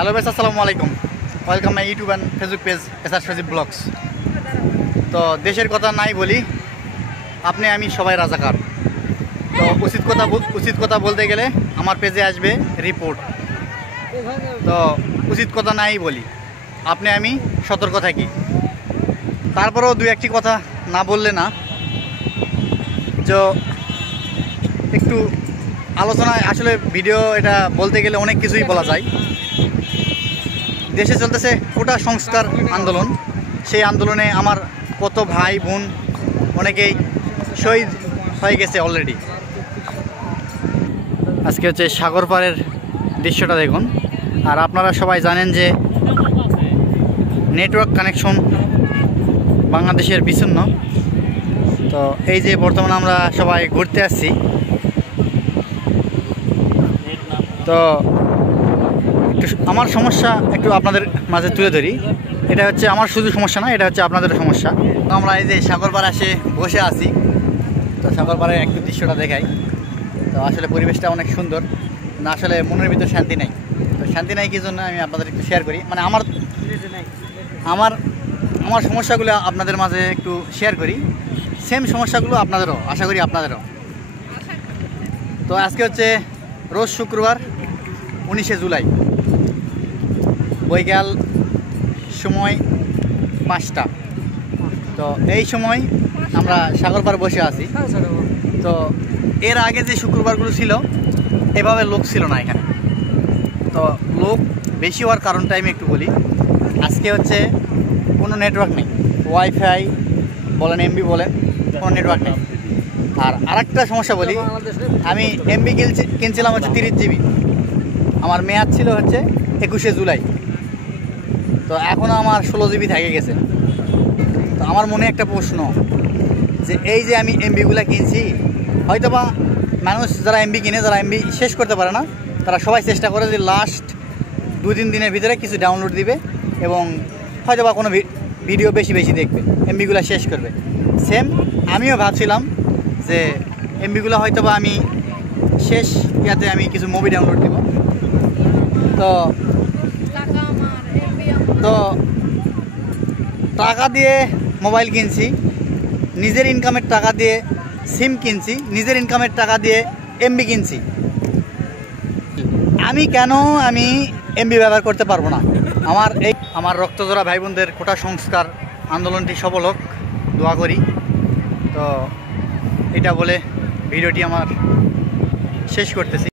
Hello বেস, আসসালামু আলাইকুম। Welcome my YouTube and Facebook page SR Sajib blogs. তো দেশের কথা নাই বলি, আপনি আমি সবাই রাজাকার। তো উচিত কথা বলতে গেলে আমার পেজে আসবে রিপোর্ট। তো উচিত কথা নাই বলি, আপনি আমি সতর্ক থাকি। তারপরেও দু একটি কথা না বললে না, যে একটু আলোচনায় আসলে ভিডিও এটা বলতে গেলে অনেক কিছুই বলা যায়। দেশে চলতেছে কোটা সংস্কার আন্দোলন। সেই আন্দোলনে আমার কত ভাই বোন অনেকেই শহীদ হয়ে গেছে অলরেডি। আজকে হচ্ছে সাগর পাড়ের দৃশ্যটা দেখুন। আর আপনারা সবাই জানেন যে নেটওয়ার্ক কানেকশন বাংলাদেশের বিচ্ছিন্ন। তো এই যে বর্তমানে আমরা সবাই ঘুরতে আসছি, তো একটু আমার সমস্যা একটু আপনাদের মাঝে তুলে ধরি। এটা হচ্ছে আমার শুধু সমস্যা না, এটা হচ্ছে আপনাদের সমস্যা। তো আমরা এই যে সাগর পাড়ে এসে বসে আছি, তো সাগর পাড়ে একটু দৃশ্যটা দেখাই। তো আসলে পরিবেশটা অনেক সুন্দর, না আসলে মনের ভিতর শান্তি নাই। তো শান্তি নাই কি জন্য আমি আপনাদের একটু শেয়ার করি, মানে আমার সমস্যাগুলো আপনাদের মাঝে একটু শেয়ার করি। সেম সমস্যাগুলো আপনাদেরও, আশা করি আপনাদেরও। তো আজকে হচ্ছে রোজ শুক্রবার 19শে জুলাই, বৈকাল সময় 5টা। তো এই সময় আমরা সাগর পাড়ে বসে আছি। তো এর আগে যে শুক্রবারগুলো ছিল এভাবে লোক ছিল না এখানে। তো লোক বেশি হওয়ার কারণটা আমি একটু বলি। আজকে হচ্ছে কোনো নেটওয়ার্ক নেই, ওয়াইফাই বলেন এমবি বলেন, কোনো নেটওয়ার্ক নেই। আর আরেকটা সমস্যা বলি, আমি এমবি কিনছিলাম হচ্ছে 30 জিবি, আমার মেয়াদ ছিল হচ্ছে 21শে জুলাই। তো এখনও আমার 16 জিবি থেকে গেছে। তো আমার মনে একটা প্রশ্ন, যে এই যে আমি এমবিগুলো কিনছি, হয়তোবা মানুষ যারা এমবি কিনে, যারা এমবি শেষ করতে পারে না, তারা সবাই চেষ্টা করে যে লাস্ট 2-3 দিনের ভিতরে কিছু ডাউনলোড দিবে এবং হয়তোবা কোনো ভিডিও বেশি দেখবে, এমবিগুলো শেষ করবে। সেম আমিও ভাবছিলাম যে এমবিগুলো হয়তোবা আমি শেষ ইয়াতে আমি কিছু মুভি ডাউনলোড দেব। তো টাকা দিয়ে মোবাইল কিনছি, নিজের ইনকামের টাকা দিয়ে সিম কিনছি, নিজের ইনকামের টাকা দিয়ে এমবি কিনছি। আমি এমবি ব্যবহার করতে পারবো না? আমার রক্তজোড়া ভাই বোনদের কোটা সংস্কার আন্দোলনটি সফল হোক, দোয়া করি। তো এটা বলে ভিডিওটি আমার শেষ করতেছি।